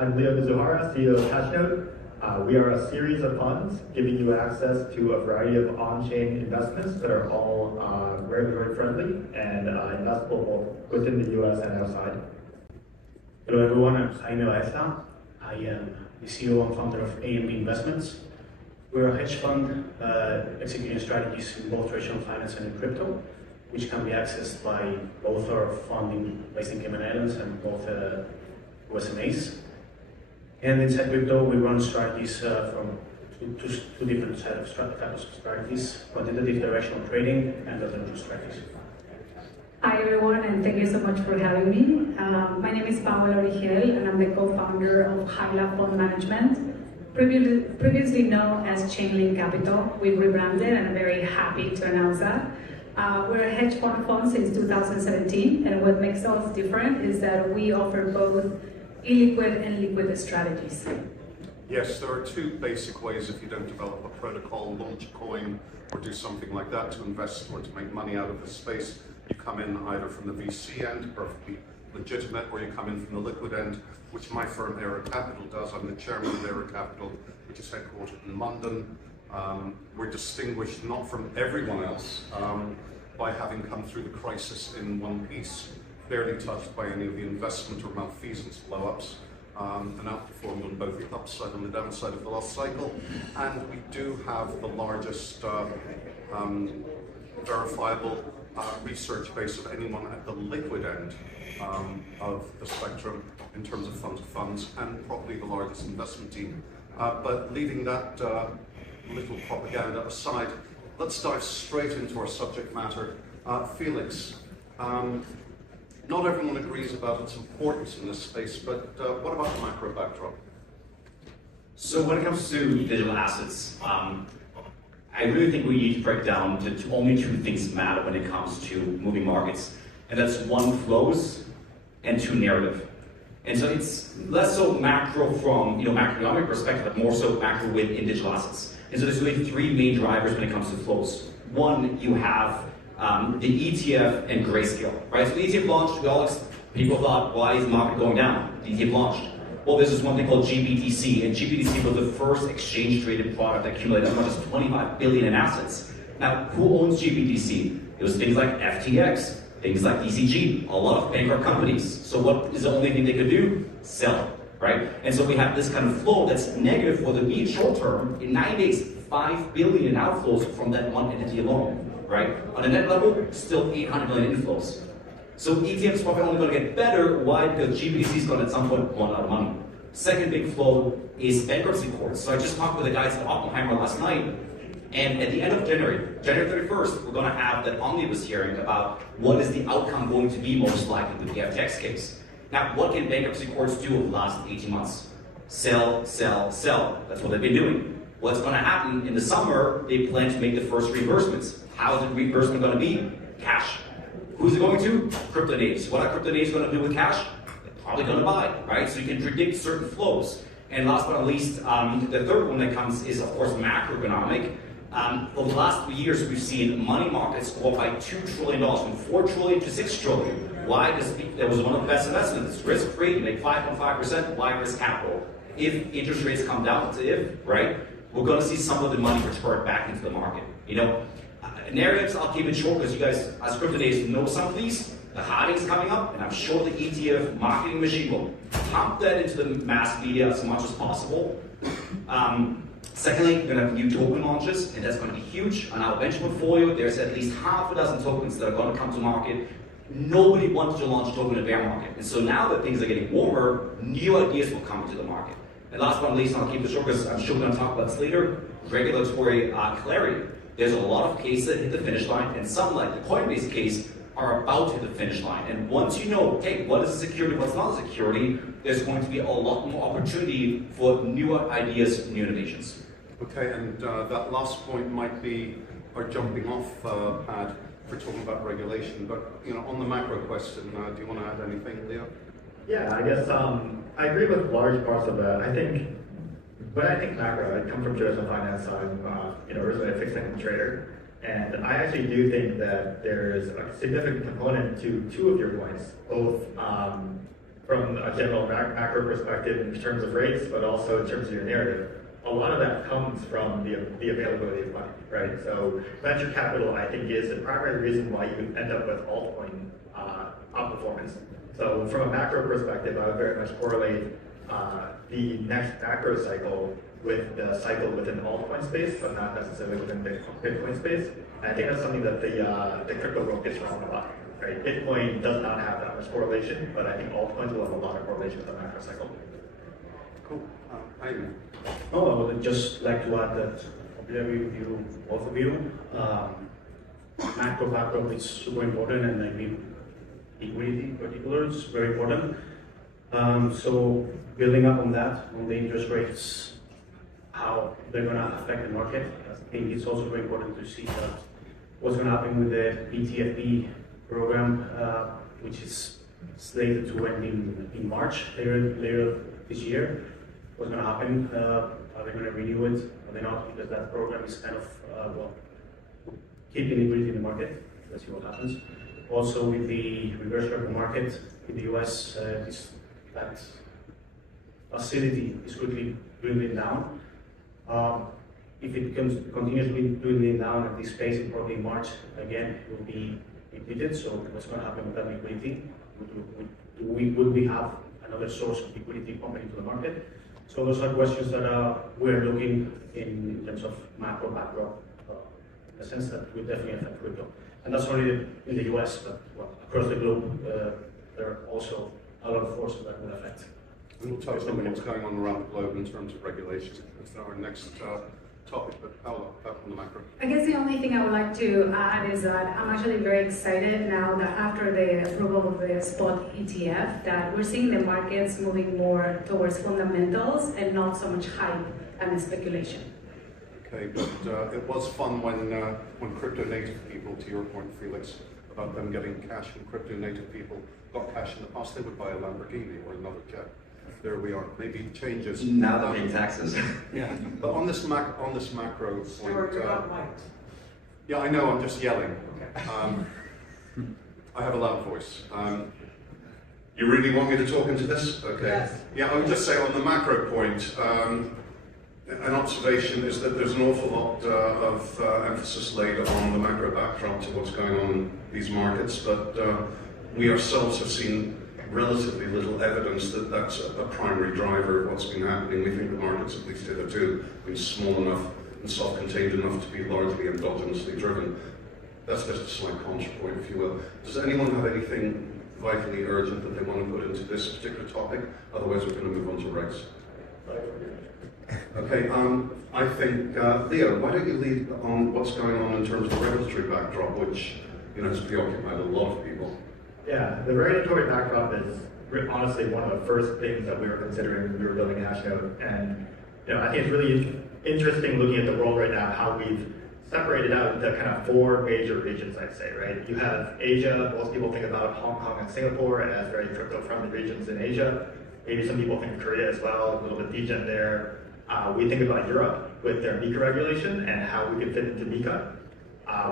I'm Leo Mizuhara, CEO of Hashnote. We are a series of funds giving you access to a variety of on-chain investments that are all regulatory friendly and investable both within the US and outside. Hello everyone, I'm Jaime Baeza. I am the CEO and founder of AMB Investments. We're a hedge fund executing strategies in both traditional finance and in crypto, which can be accessed by both our funding based in Cayman Islands and both USMAs. And inside crypto, we run strategies from two different types of strategies: quantitative directional trading and alternative strategies. Hi everyone, and thank you so much for having me. My name is Paola Origel, and I'm the co-founder of Hyla Fund Management, previously known as Chainlink Capital. We've rebranded, and I'm very happy to announce that. We're a hedge fund since 2017, and what makes us different is that we offer both illiquid and liquid strategies. Yes, there are two basic ways if you don't develop a protocol, launch a coin, or do something like that to invest or to make money out of the space. You come in either from the VC end, perfectly legitimate, or you come in from the liquid end, which my firm, Era Capital, does. I'm the chairman of Era Capital, which is headquartered in London. We're distinguished not from everyone else by having come through the crisis in one piece, barely touched by any of the investment or malfeasance blow-ups, and outperformed on both the upside and the downside of the last cycle. And we do have the largest verifiable research base of anyone at the liquid end of the spectrum in terms of funds, and probably the largest investment team. But leaving that little propaganda aside, let's dive straight into our subject matter. Felix, not everyone agrees about its importance in this space, but what about the macro backdrop? So when it comes to digital assets, I really think we need to break down to only two things matter when it comes to moving markets, and that's one, flows, and two, narrative. And so it's less so macro from macroeconomic perspective, but more so macro within digital assets. And so there's really three main drivers when it comes to flows. One, you have the ETF and Grayscale, right? So the ETF launched, people thought, why is the market going down? The ETF launched. Well, there's this one thing called GBTC, and GBTC was the first exchange-traded product that accumulated as much as 25 billion in assets. Now, who owns GBTC? It was things like FTX, things like ECG, a lot of bankrupt companies. So what is the only thing they could do? Sell, right? And so we have this kind of flow that's negative for the immediate short term. In 9 days, 5 billion in outflows from that one entity alone, right? On a net level, still 800 million inflows. So ETF is probably only going to get better. Why? Because GBTC is going to at some point run out of money. Second big flow is bankruptcy courts. So I just talked with the guys at Oppenheimer last night, and at the end of January 31st, we're going to have that omnibus hearing about what is the outcome going to be most likely with the FTX case. Now, what can bankruptcy courts do over the last 18 months? Sell, sell, sell. That's what they've been doing. What's going to happen in the summer, they plan to make the first reimbursements. How is the reimbursement going to be? Cash. Who's it going to? Crypto natives. What are crypto natives going to do with cash? They're probably going to buy, right? So you can predict certain flows. And last but not least, the third one that comes is, of course, macroeconomic. Over the last 3 years, we've seen money markets go up by $2 trillion, from $4 trillion to $6 trillion. Why? Because it was one of the best investments. It's risk-free, you make 5.5%, why risk capital? If interest rates come down to right, we're going to see some of the money return back into the market. Narratives, I'll keep it short because you guys, as crypto days, know some of these. The halving's coming up, and I'm sure the ETF marketing machine will pump that into the mass media as much as possible. Secondly, we're going to have new token launches, and that's going to be huge. On our venture portfolio, there's at least half a dozen tokens that are going to come to market. Nobody wanted to launch a token in a bear market. And so now that things are getting warmer, new ideas will come into the market. And last but not least, and I'll keep it short because I'm sure we're going to talk about this later, regulatory clarity. There's a lot of cases that hit the finish line, and some, like the Coinbase case, are about to hit the finish line. And once you know, okay, what is a security, what's not a security, there's going to be a lot more opportunity for newer ideas, new innovations. Okay, and that last point might be our jumping off pad for talking about regulation. But on the macro question, do you want to add anything, Leo? Yeah, I guess I agree with large parts of that. When I think macro, I come from traditional finance. I'm originally a fixed income trader, and I actually do think that there is a significant component to two of your points, both from from a general macro perspective in terms of rates, but also in terms of your narrative, a lot of that comes from the availability of money, right? So venture capital, I think, is the primary reason why you end up with altcoin outperformance. So from a macro perspective, I would very much correlate the next macro cycle with the cycle within the altcoin space, but not necessarily within the Bitcoin space. And I think that's something that the crypto world gets wrong a lot, right? Bitcoin does not have that much correlation, but I think altcoins will have a lot of correlation with the macro cycle. Cool. Ivan. Oh, I would just like to add that I agree with you, both of you. Macro backdrop is super important, and I mean liquidity in particular is very important. So building up on that, on the interest rates, how they're going to affect the market, I think it's also very important to see what's going to happen with the BTFP program, which is slated to end in March later this year. What's going to happen? Are they going to renew it? Are they not? Because that program is kind of keeping liquidity in the market. Let's see what happens. Also, with the reverse repo market in the US, that facility is quickly dwindling down. If it continues dwindling down at this pace, in probably March again, it will be depleted. So what's going to happen with that liquidity? Will we have another source of liquidity pumping into the market? So those are questions that we're looking in terms of macro backdrop, in the sense that will definitely affect crypto. And that's only in the US, but across the globe, there are also a lot of forces that will affect. We'll touch on what's going on around the globe in terms of regulation. That's our next topic, but Paula, back on the macro. I guess the only thing I would like to add is that I'm actually very excited now that after the approval of the spot ETF, that we're seeing the markets moving more towards fundamentals and not so much hype and speculation. Okay, but it was fun when crypto native people, to your point, Felix, about them getting cash, when crypto native people got cash in the past, they would buy a Lamborghini or another jet. There we are. Maybe changes. Now they're paying taxes. Yeah, but on this macro point. You're not mic'd. Yeah, I know. I'm just yelling. Okay. I have a loud voice. You really want me to talk into this? Okay. Yes. Yeah, I would just say on the macro point, an observation is that there's an awful lot of emphasis laid on the macro backdrop to what's going on in these markets, but we ourselves have seen relatively little evidence that that's a primary driver of what's been happening. We think the markets, at least hitherto, have been small enough and self-contained enough to be largely endogenously driven. That's just a slight contrapoint, if you will. Does anyone have anything vitally urgent that they want to put into this particular topic? Otherwise, we're going to move on to regs. Okay, I think, Leo, why don't you lead on what's going on in terms of the regulatory backdrop, which has preoccupied a lot of people. Yeah, the regulatory backdrop is honestly one of the first things that we were considering when we were building Hashnote. And I think it's really interesting looking at the world right now, how we've separated out the kind of four major regions, I'd say, right? You have Asia. Most people think about Hong Kong and Singapore as very crypto-friendly regions in Asia. Maybe some people think Korea as well, a little bit degen there. We think about Europe with their MiCA regulation and how we could fit into MiCA.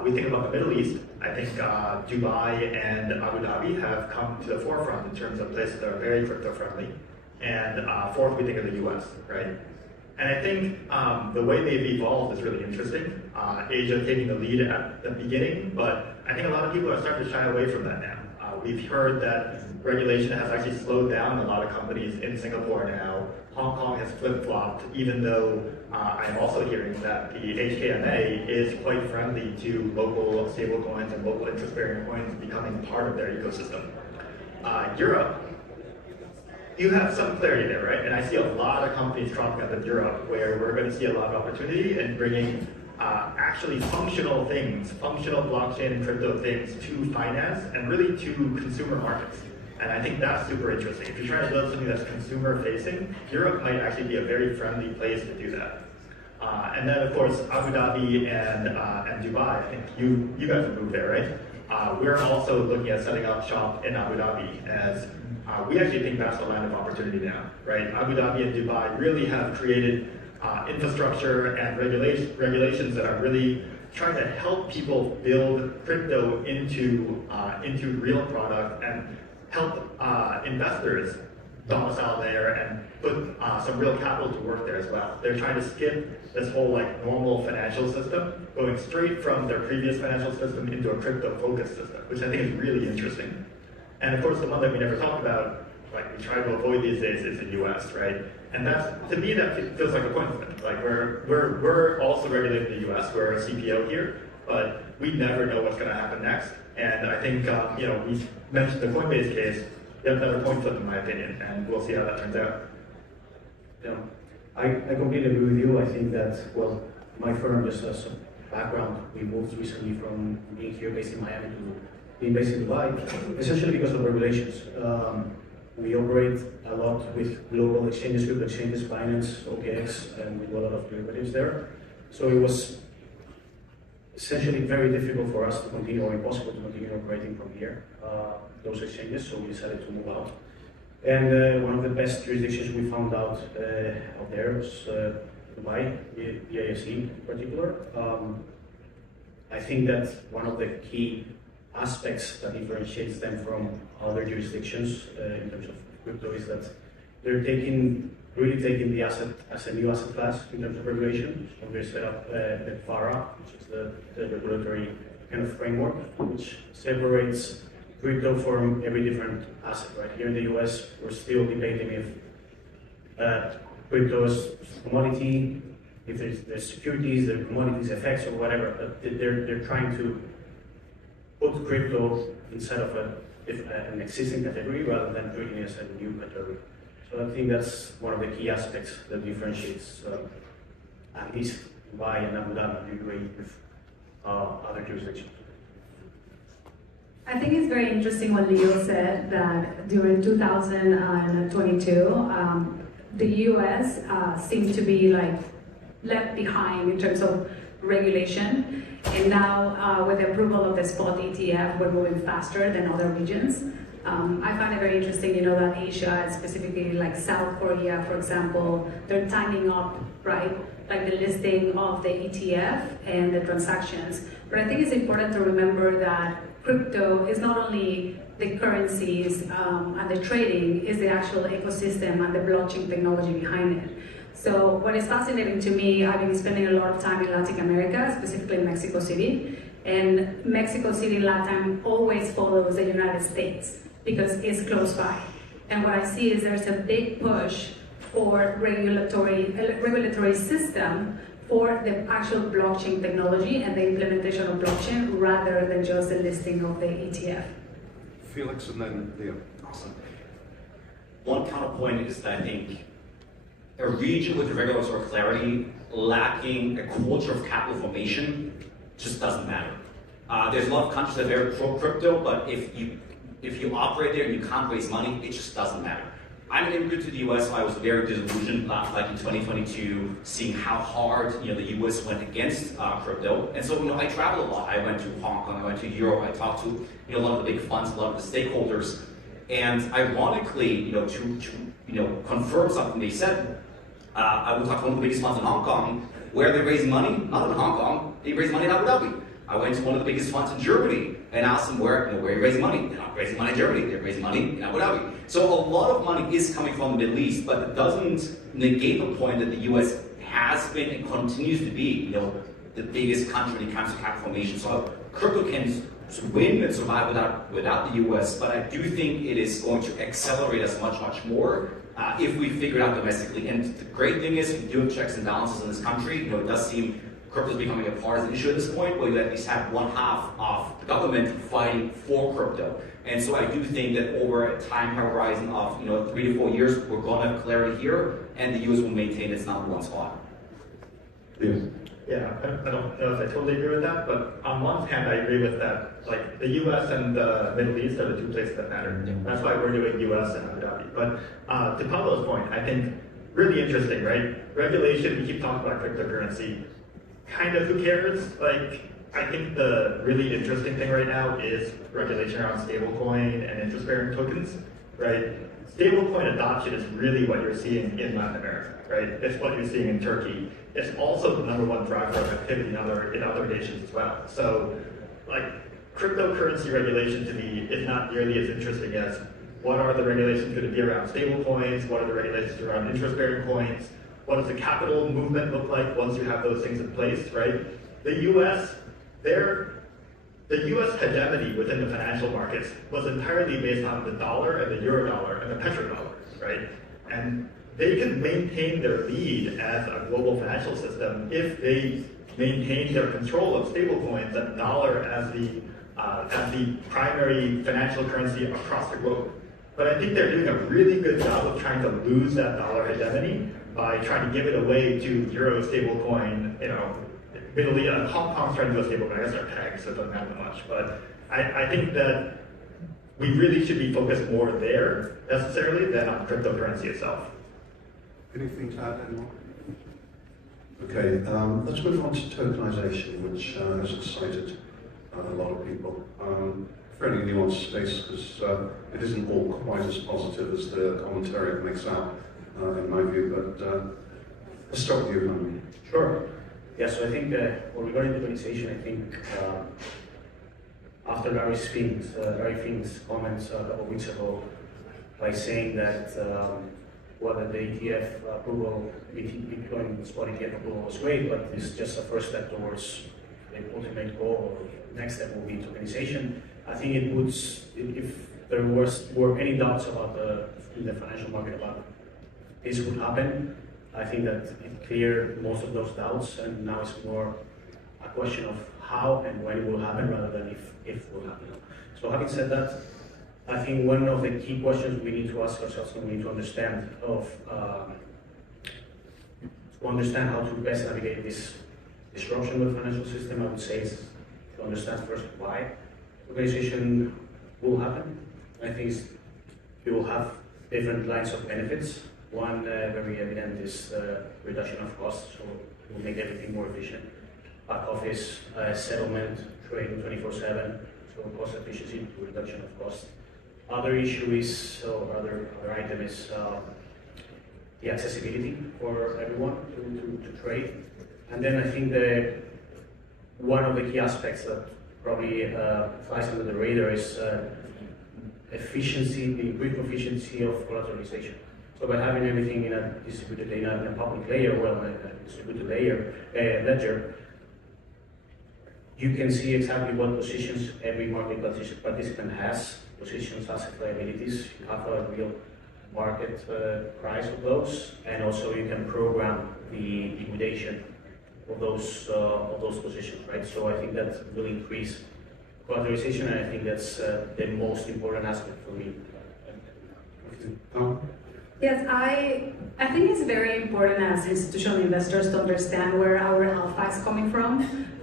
We think about the Middle East. I think Dubai and Abu Dhabi have come to the forefront in terms of places that are very crypto-friendly. And fourth, we think of the US, right? And I think the way they've evolved is really interesting. Asia taking the lead at the beginning, but I think a lot of people are starting to shy away from that now. We've heard that regulation has actually slowed down a lot of companies in Singapore now. Hong Kong has flip-flopped, even though I'm also hearing that the HKMA is quite friendly to local stablecoins and local interest-bearing coins becoming part of their ecosystem. Europe, you have some clarity there, right? And I see a lot of companies cropping up in Europe where we're going to see a lot of opportunity in bringing actually functional things, functional blockchain and crypto things to finance and really to consumer markets. And I think that's super interesting. If you're trying to build something that's consumer-facing, Europe might actually be a very friendly place to do that. And then, of course, Abu Dhabi and Dubai. I think you guys have moved there, right? We're also looking at setting up shop in Abu Dhabi, as we actually think that's the land of opportunity now, right? Abu Dhabi and Dubai really have created infrastructure and regulations that are really trying to help people build crypto into real product and help investors domicile there and put some real capital to work there as well. They're trying to skip this whole like normal financial system, going straight from their previous financial system into a crypto-focused system, which I think is really interesting. And of course, the one that we never talk about, like we try to avoid these days, is the US, right? And that's, to me, that feels like a coincidence. Like we're also regulated in the US, we're a CPO here, but we never know what's going to happen next. And I think, we mentioned the Coinbase case, yet another point flip in my opinion, and we'll see how that turns out. Yeah, I completely agree with you. I think that, well, my firm, just as a background, we moved recently from being here based in Miami to being based in Dubai, essentially because of regulations. We operate a lot with global exchanges, crypto exchanges, Binance, OKX, and we do a lot of derivatives there. So it was essentially very difficult for us to continue, or impossible to continue operating from here, those exchanges, so we decided to move out. And one of the best jurisdictions we found out there was Dubai, the USYC in particular. I think that one of the key aspects that differentiates them from other jurisdictions in terms of crypto is that they're really taking the asset as a new asset class in terms of regulation. So they set up the FARA, which is the regulatory kind of framework, which separates crypto from every different asset. Right here in the US, we're still debating if crypto is commodity, if there's securities, there's commodities, FX, or whatever. But they're trying to put crypto inside of an existing category rather than treating it as a new category. So I think that's one of the key aspects that differentiates at least Dubai and Abu Dhabi with other jurisdictions. I think it's very interesting what Leo said, that during 2022, the US seemed to be like left behind in terms of regulation. And now with the approval of the spot ETF, we're moving faster than other regions. I find it very interesting, that Asia, specifically like South Korea, for example, they're timing up, right? Like the listing of the ETF and the transactions. But I think it's important to remember that crypto is not only the currencies and the trading, is the actual ecosystem and the blockchain technology behind it. So what is fascinating to me, I've been spending a lot of time in Latin America, specifically in Mexico City. And Mexico City, Latin always follows the United States because it's close by. And what I see is there's a big push for regulatory system for the actual blockchain technology and the implementation of blockchain rather than just the listing of the ETF. Felix and then Leo. Awesome. One counterpoint is that I think a region with regulatory clarity lacking a culture of capital formation just doesn't matter. There's a lot of countries that are very pro-crypto, but if you operate there and you can't raise money, it just doesn't matter. I'm an immigrant to the US, so I was very disillusioned, like in 2022, seeing how hard the US went against crypto. And so I traveled a lot. I went to Hong Kong, I went to Europe, I talked to a lot of the big funds, a lot of the stakeholders. And ironically, to confirm something they said, I would talk to one of the biggest funds in Hong Kong. Where are they raising money? Not in Hong Kong. They raise money in Abu Dhabi. I went to one of the biggest funds in Germany and asked them where are you raising money? They're not raising money in Germany. They're raising money in Abu Dhabi. So a lot of money is coming from the Middle East, but it doesn't negate the point that the U.S. has been and continues to be, the biggest country when it comes to capital formation. So crypto can win and survive without the U.S., but I do think it is going to accelerate us much, much more if we figure it out domestically. And the great thing is we do have checks and balances in this country. It does seem crypto is becoming a partisan issue at this point, but you at least have one half of the government fighting for crypto. And so I do think that over a time horizon of 3 to 4 years, we're going to have clarity here, and the U.S. will maintain its number one spot. Yeah, I don't know if I totally agree with that, but on one hand, I agree with that. Like, the U.S. and the Middle East are the two places that matter. That's why we're doing U.S. and Abu Dhabi. But to Pablo's point, I think really interesting, right? Regulation, we keep talking about cryptocurrency. Kind of who cares? Like, I think the really interesting thing right now is regulation around stablecoin and interest-bearing tokens, right? Stablecoin adoption is really what you're seeing in Latin America, right? It's what you're seeing in Turkey. It's also the number one driver of activity in other nations as well. So, like, cryptocurrency regulation to me is not nearly as interesting as what are the regulations going to be around stable coins? What are the regulations around interest-bearing coins? What does the capital movement look like once you have those things in place, right? The U.S., the U.S. hegemony within the financial markets was entirely based on the dollar and the euro dollar and the petrodollar, right? And they could maintain their lead as a global financial system if they maintain their control of stablecoins and dollar as the primary financial currency across the globe. But I think they're doing a really good job of trying to lose that dollar hegemony by trying to give it away to euro stablecoin, Middle East, Hong Kong's trying to do a stablecoin, I guess they're pegged, so it doesn't matter much. But I think that we really should be focused more there necessarily than on cryptocurrency itself. Anything to add, anyone? Okay, let's move on to tokenization, which has excited a lot of people. Fairly nuanced space because it isn't all quite as positive as the commentary it makes out, in my view. But let's start with you, Henry. Sure. Yeah, so I think regarding tokenization, I think after Larry Fink's comments a couple of weeks ago by saying that whether the ETF approval, Bitcoin spot ETF approval was great, but it's just a first step towards the ultimate goal, or next step will be tokenization. I think it puts, if there were any doubts about in the financial market about this would happen, I think that it cleared most of those doubts, and now it's more a question of how and when it will happen rather than if it will happen. So having said that, I think one of the key questions we need to ask ourselves and we need to understand how to best navigate this disruption with the financial system, I would say, is to understand first why tokenization will happen. I think it will have different lines of benefits. One very evident is reduction of costs, so it will make everything more efficient. Back office, settlement, trading 24/7, so cost efficiency, reduction of cost. Other issue is, or other item is the accessibility for everyone to trade. And then I think one of the key aspects that probably flies under the radar is efficiency, the improved efficiency of collateralization. So by having everything in a distributed in a public layer, a distributed ledger, you can see exactly what positions every market participant has, positions, assets, liabilities. You have a real market price of those, and also you can program the liquidation of those positions, right? So I think that will increase collateralization, and I think that's the most important aspect for me. Yes, I think it's very important as institutional investors to understand where our alpha is coming from,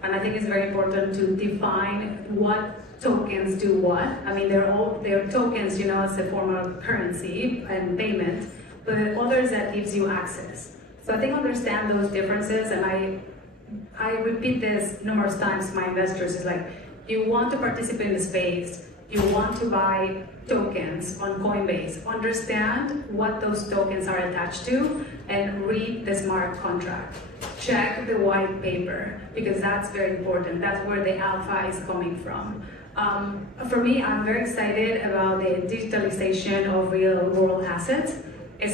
and I think it's very important to define what tokens do what. I mean, they're tokens, as a form of currency and payment, but others that gives you access. So I think understand those differences, and I repeat this numerous times to my investors, is like, you want to participate in the space, you want to buy tokens on Coinbase, understand what those tokens are attached to and read the smart contract. Check the white paper, because that's very important. That's where the alpha is coming from. For me, I'm very excited about the digitalization of real world assets.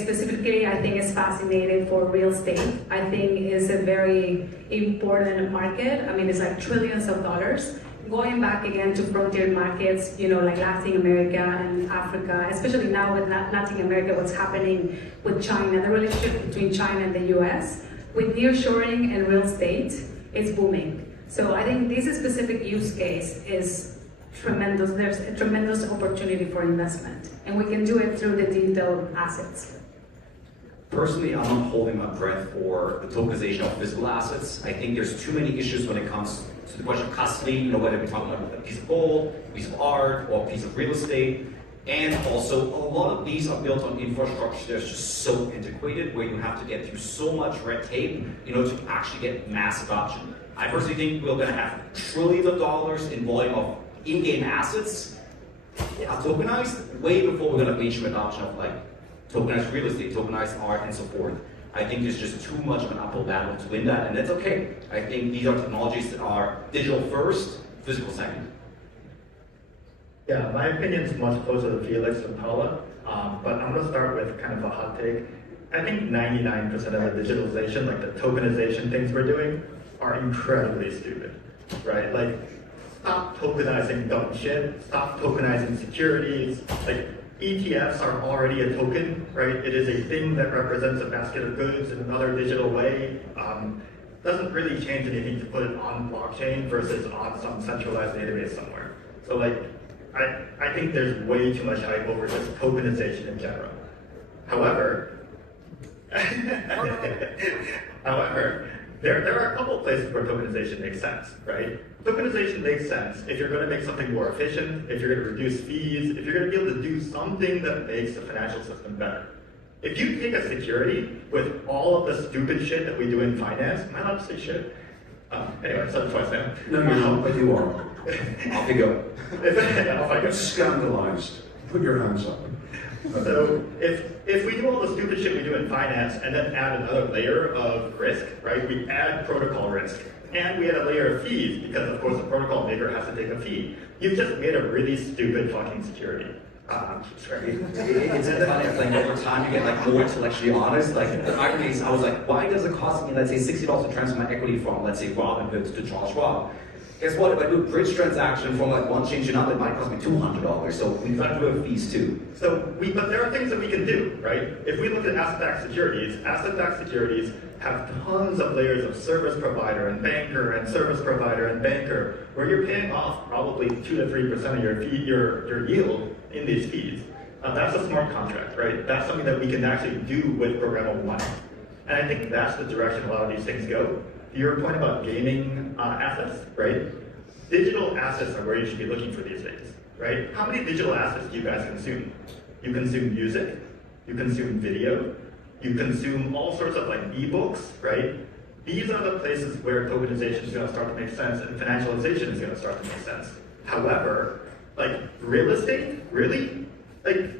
Specifically, I think it's fascinating for real estate. I think it's a very important market. I mean, it's like trillions of dollars. Going back again to frontier markets, like Latin America and Africa, especially now with Latin America, what's happening with China, the relationship between China and the US, with nearshoring and real estate, it's booming. So I think this specific use case is tremendous. There's a tremendous opportunity for investment, and we can do it through the digital assets. Personally, I'm not holding my breath for the tokenization of physical assets. I think there's too many issues when it comes to the question of custody, whether we're talking about a piece of gold, a piece of art, or a piece of real estate. And also, a lot of these are built on infrastructure that's just so antiquated, where you have to get through so much red tape in order to actually get mass adoption. I personally think we're going to have trillions of dollars in volume of in-game assets tokenized way before we're going to mainstream adoption of tokenized real estate, tokenized art, and so forth. I think there's just too much of an uphill battle to win that, and that's okay. I think these are technologies that are digital first, physical second. Yeah, my opinion's much closer to Felix and Paula, but I'm going to start with kind of a hot take. I think 99% of the digitalization, like the tokenization things we're doing, are incredibly stupid, right? Like, stop tokenizing dumb shit, stop tokenizing securities, like, ETFs are already a token, right? It is a thing that represents a basket of goods in another digital way. Doesn't really change anything to put it on blockchain versus on some centralized database somewhere. So like, I think there's way too much hype over just tokenization in general. However, there are a couple of places where tokenization makes sense, right? Tokenization makes sense if you're going to make something more efficient, if you're going to reduce fees, if you're going to be able to do something that makes the financial system better. If you take a security with all of the stupid shit that we do in finance, am I allowed to say shit? Anyway, I said it twice now. No, you're not, but you are. Off you go. You're scandalized. Put your hands up. So if we do all the stupid shit we do in finance and then add another layer of risk, right? We add protocol risk and we add a layer of fees because of course the protocol maker has to take a fee. You've just made a really stupid fucking security. Sorry. It's a funny thing. Over time, you get like more intellectually honest. Like the irony is, I was like, why does it cost me, let's say, $60 to transfer my equity from, let's say, Robinhood to Charles Schwab? Guess what? If I do a bridge transaction from like one chain to another, it might cost me $200. So we've got to do have fees too. But there are things that we can do, right? If we look at asset-backed securities have tons of layers of service provider and banker and service provider and banker, where you're paying off probably 2 to 3% of your yield in these fees. That's a smart contract, right? That's something that we can actually do with programmable money. And I think that's the direction a lot of these things go. To your point about gaming assets, right? Digital assets are where you should be looking for these days, right? How many digital assets do you guys consume? You consume music, you consume video, you consume all sorts of like ebooks, right? These are the places where tokenization is going to start to make sense and financialization is going to start to make sense. However, like real estate, really? Like,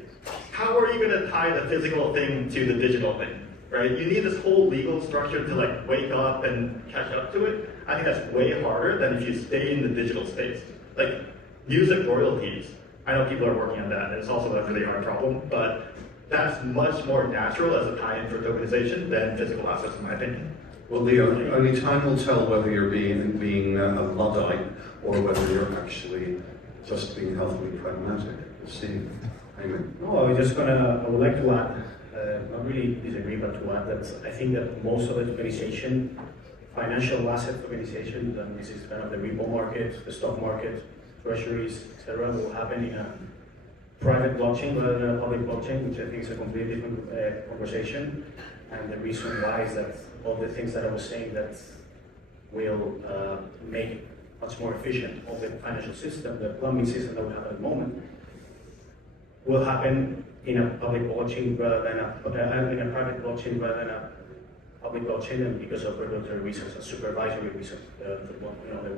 how are you going to tie the physical thing to the digital thing? Right? You need this whole legal structure to like wake up and catch up to it. I think that's way harder than if you stay in the digital space. Like music royalties, I know people are working on that, and it's also a really hard problem, but that's much more natural as a tie-in for tokenization than physical assets, in my opinion. Well, Leo, only time will tell whether you're being a Luddite or whether you're actually just being healthily pragmatic. We'll see. Amen. No, I would like to add, not really disagree, but to add that I think that most of the tokenization, financial asset tokenization, and this is kind of the repo market, the stock market, treasuries, etc., will happen in a private blockchain rather than a public blockchain, which I think is a completely different conversation. And the reason why is that all the things that I was saying that will make much more efficient of the financial system, the plumbing system that we have at the moment, will happen in a public blockchain rather than in a private blockchain rather than a public blockchain, and because of regulatory reasons and supervisory reasons, the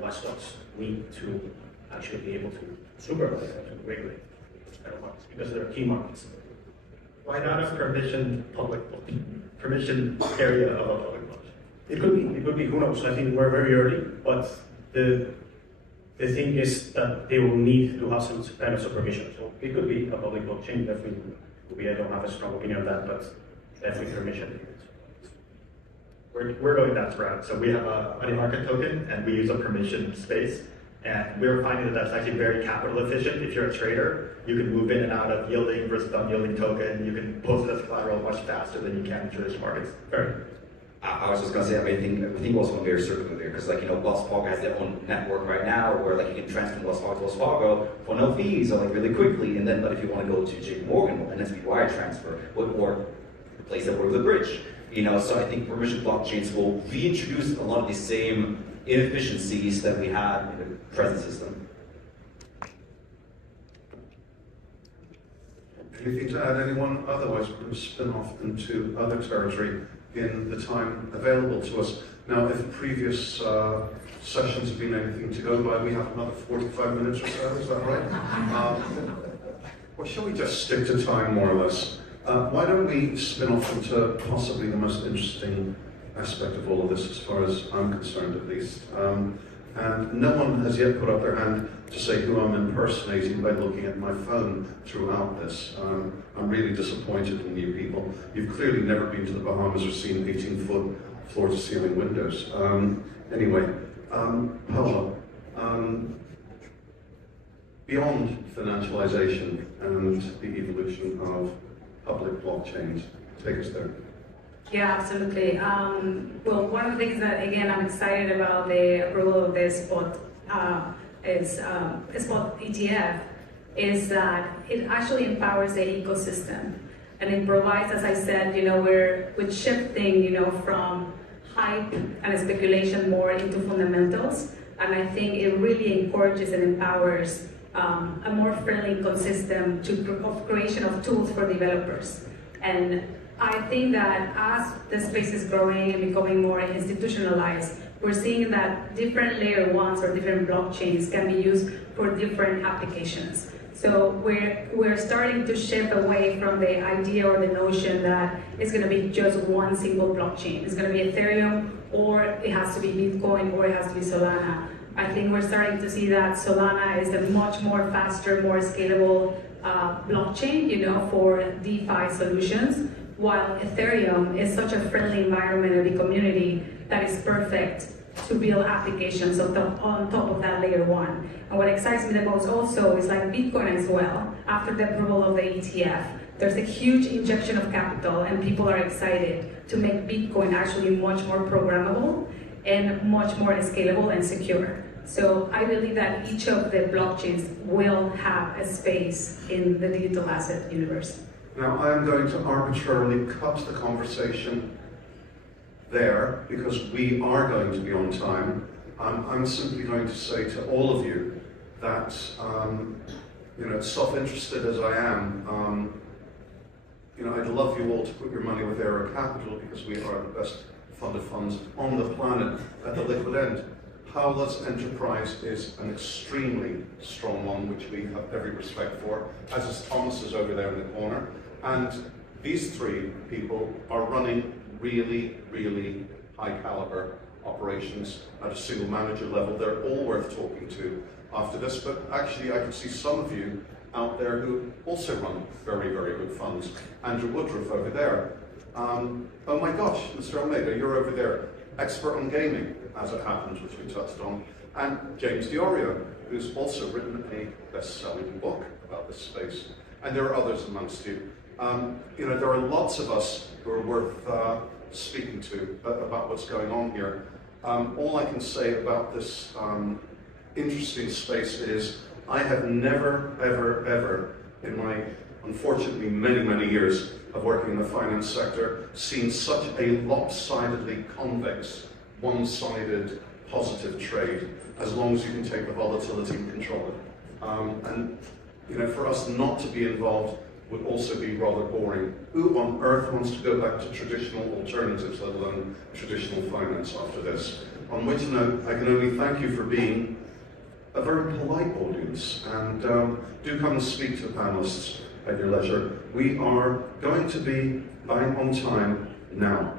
watchdogs need to actually be able to supervise and to regulate those kind of markets because they're key markets. Why not a permissioned public blockchain? Permission area of a public blockchain? It could be, who knows? I think we're very early, but the thing is that they will need to have some kind of supervision. So it could be a public blockchain, definitely. I don't have a strong opinion on that, but definitely permission. We're going that route. So we have a money market token, and we use a permission space. And we're finding that that's actually very capital efficient. If you're a trader, you can move in and out of yielding versus unyielding token. You can post it as collateral much faster than you can in traditional markets. I was just gonna say, I think also very circular there, because Wells Fargo has their own network right now, where like you can transfer from Wells Fargo to Wells Fargo for no fees or like really quickly, and then but if you want to go to JP Morgan, an SB wire transfer, or the place that works with the bridge, so I think permission blockchains will reintroduce a lot of the same inefficiencies that we had in the present system. Anything to add, anyone? Otherwise, we're going to spin off into other territory in the time available to us. Now, if previous sessions have been anything to go by, we have another 45 minutes or so, is that right? Or shall we just stick to time, more or less? Why don't we spin off into possibly the most interesting aspect of all of this, as far as I'm concerned at least. And no one has yet put up their hand to say who I'm impersonating by looking at my phone throughout this. I'm really disappointed in you people. You've clearly never been to the Bahamas or seen 18-foot floor-to-ceiling windows. Anyway, Paula, beyond financialization and the evolution of public blockchains, take us there. Yeah, absolutely. Well, one of the things that, again, I'm excited about the approval of this spot ETF is that it actually empowers the ecosystem, and it provides, as I said, we're shifting, from hype and speculation more into fundamentals, and I think it really encourages and empowers a more friendly ecosystem of creation of tools for developers. And I think that as the space is growing and becoming more institutionalized, we're seeing that different layer ones or different blockchains can be used for different applications. So we're starting to shift away from the idea or the notion that it's going to be just one single blockchain. It's going to be Ethereum, or it has to be Bitcoin, or it has to be Solana. I think we're starting to see that Solana is a much more faster, more scalable blockchain, for DeFi solutions, while Ethereum is such a friendly environment and a community that is perfect to build applications on top of that layer one. And what excites me the most also is like Bitcoin as well. After the approval of the ETF, there's a huge injection of capital, and people are excited to make Bitcoin actually much more programmable and much more scalable and secure. So I believe that each of the blockchains will have a space in the digital asset universe. Now, I am going to arbitrarily cut the conversation there because we are going to be on time. I'm simply going to say to all of you that, self-interested as I am, I'd love you all to put your money with Era Capital because we are the best fund of funds on the planet at the liquid end. Paula's enterprise is an extremely strong one, which we have every respect for, as is Thomas's over there in the corner. And these three people are running really, really high caliber operations at a single manager level. They're all worth talking to after this, but actually I can see some of you out there who also run very, very good funds. Andrew Woodruff over there. Oh my gosh, Mr. Almeida, you're over there. Expert on gaming, as it happens, which we touched on. And James Diorio, who's also written a best-selling book about this space. And there are others amongst you. There are lots of us who are worth speaking to about what's going on here. All I can say about this interesting space is I have never, ever, ever, in my unfortunately many, many years of working in the finance sector, seen such a lopsidedly convex, one-sided positive trade, as long as you can take the volatility and control it. For us not to be involved would also be rather boring. Who on earth wants to go back to traditional alternatives, let alone traditional finance after this? On which note, I can only thank you for being a very polite audience, and do come and speak to the panelists at your leisure. We are going to be bang on time now.